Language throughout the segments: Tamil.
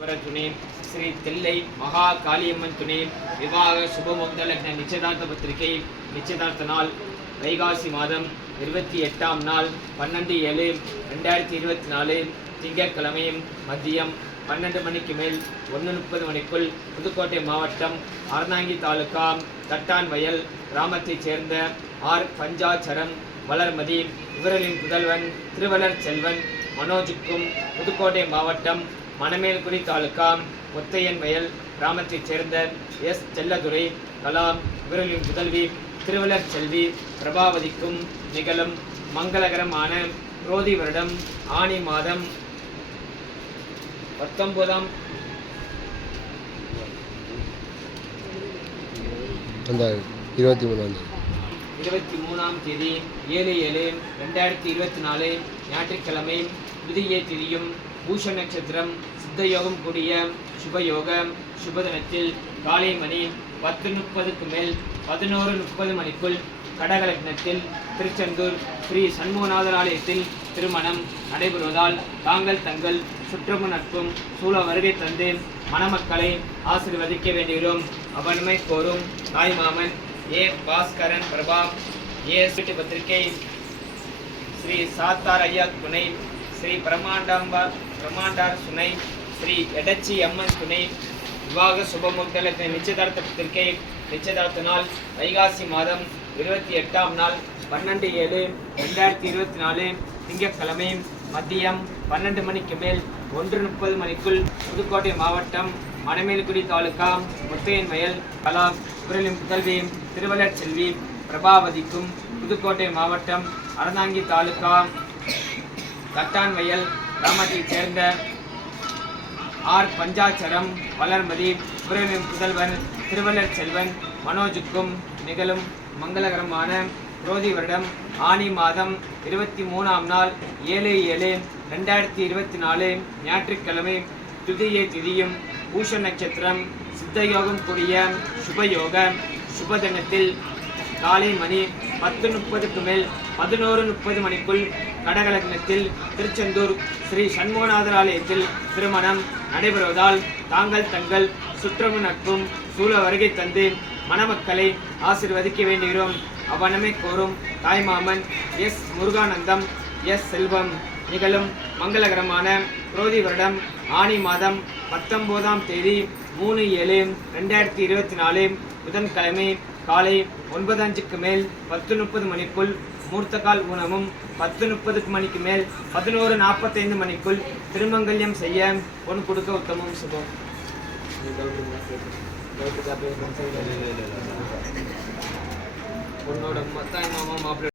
துணை ஸ்ரீ தில்லை மகா காளியம்மன் துணை விவாக சுபமொந்தல் என்ற நிச்சயதார்த்த பத்திரிகை நிச்சயதார்த்த நாள் வைகாசி மாதம் இருபத்தி எட்டாம் நாள் பன்னெண்டு ஏழு ரெண்டாயிரத்தி இருபத்தி நாலு திங்கட்கிழமை மதியம் பன்னெண்டு மணிக்கு மேல் ஒன்று முப்பது மணிக்குள் புதுக்கோட்டை மாவட்டம் அறந்தாங்கி தாலுகா தட்டான் வயல் கிராமத்தைச் சேர்ந்த ஆர். பஞ்சாச்சரம் வளர்மதி இவர்களின் புதல்வன் திருவளர் செல்வன் மனோஜுக்கும் புதுக்கோட்டை மாவட்டம் மணமேல்குடி தாலுகா முத்தையன் வயல் கிராமத்தைச் சேர்ந்த எஸ். செல்லதுரை கலாம் இவர்களின் புதல்வி திருவளர் செல்வி பிரபாவதிக்கும் நிகழும் மங்களகரமான குரோதி வருடம் ஆனி மாதம் பத்தொன்பதாம் இருபத்தி மூணாம் தேதி. இருபத்தி மூணாம் தேதி ஏழு ஏழு ரெண்டாயிரத்தி இருபத்தி நாலு ஞாயிற்றுக்கிழமை விதியை திரியும் பூஷ நட்சத்திரம் சித்தயோகம் கூடிய சுபயோக சுபதினத்தில் காலை மணி பத்து முப்பதுக்கு மேல் பதினோரு முப்பது மணிக்குள் கடகலக்னத்தில் திருச்செந்தூர் ஸ்ரீ சண்முகநாதர் ஆலயத்தில் திருமணம் நடைபெறுவதால் தாங்கள் தங்கள் சுற்றமும் நட்பும் சூழ வருகை தந்து மணமக்களை ஆசீர்வதிக்க வேண்டுகிறோம். அவனுமை கோரும் தாய்மாமன் ஏ. பாஸ்கரன் பிரபா ஏ. சுட்டு பத்திரிகை ஸ்ரீ சாத்தார் ஐயா துணை ஸ்ரீ பிரமாண்டாம்பா பிரமாண்டார் சுனை ஸ்ரீ எடச்சி அம்மன் துணை விவாக சுபமுத்தலத்தின் நிச்சயதார்த்த நிச்சயதார்த்த நாள் வைகாசி மாதம் இருபத்தி எட்டாம் நாள் பன்னெண்டு ஏழு ரெண்டாயிரத்தி இருபத்தி நாலு திங்கட்கிழமை மதியம் பன்னெண்டு மணிக்கு மேல் ஒன்று முப்பது மணிக்குள் புதுக்கோட்டை மாவட்டம் மணமேல்குடி தாலுகா முத்தையன் வயல் கலா குரலி புதல்வி திருவள்ளர் செல்வி பிரபாவதிக்கும் புதுக்கோட்டை மாவட்டம் அறந்தாங்கி தாலுகா தட்டான் வயல் கிராமத்தைச் சேர்ந்த ஆர். பஞ்சாச்சரம் வளர்மதி இவர்களின் புதல்வன் திருவள்ளர் செல்வன் மனோஜுக்கும் நிகழும் மங்களகரமான புரோதி வருடம் ஆனி மாதம் இருபத்தி மூணாம் நாள் ஏழு ஏழு ரெண்டாயிரத்தி இருபத்தி நாலு ஞாயிற்றுக்கிழமை துதிய திதியும் பூஷ நட்சத்திரம் சித்தயோகம் கூடிய சுபயோக சுபதினத்தில் காலை மணி பத்து முப்பதுக்கு மேல் பதினோரு முப்பது மணிக்குள் கடகலக்னத்தில் திருச்செந்தூர் ஸ்ரீ சண்முகநாதர் ஆலயத்தில் திருமணம் நடைபெறுவதால் தாங்கள் தங்கள் சுற்றமும் நட்பும் சூழ வருகை தந்து மணமக்களை ஆசிர்வதிக்க வேண்டுகிறோம். அவனமே கோரும் தாய்மாமன் எஸ் முருகானந்தம் எஸ் செல்வம். நிகழும் மங்களகரமான குரோதி வருடம் ஆனி மாதம் பத்தொம்போதாம் தேதி மூணு ஏழு ரெண்டாயிரத்தி இருபத்தி நாலு புதன்கிழமை காலை ஒன்பது அஞ்சுக்கு மேல் பத்து முப்பது மணிக்குள் மூர்த்தகால் ஊனமும் பத்து முப்பதுக்கு மணிக்கு மேல் பதினோரு நாற்பத்தைந்து மணிக்குள் திருமங்கல்யம் செய்ய பொன் கொடுக்க உத்தமம் சுபம். பொண்ணோட மத்தாய் மாமா மாப்பிள்ளை.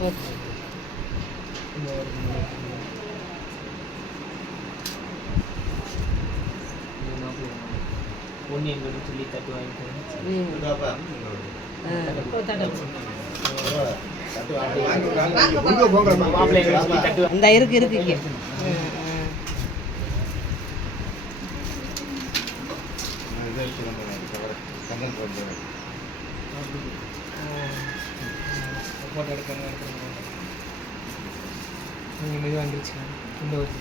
வச்சுக்கணும் பொண்ணு சொல்லி தட்டு வாங்கிக்கணும் இந்த இருக்கு இருக்கு இங்க. ஃபோட்டோ எடுக்கணும் எடுக்கணும் நீங்கள் மெதுவாக வந்துருச்சுங்க இந்த ஒரு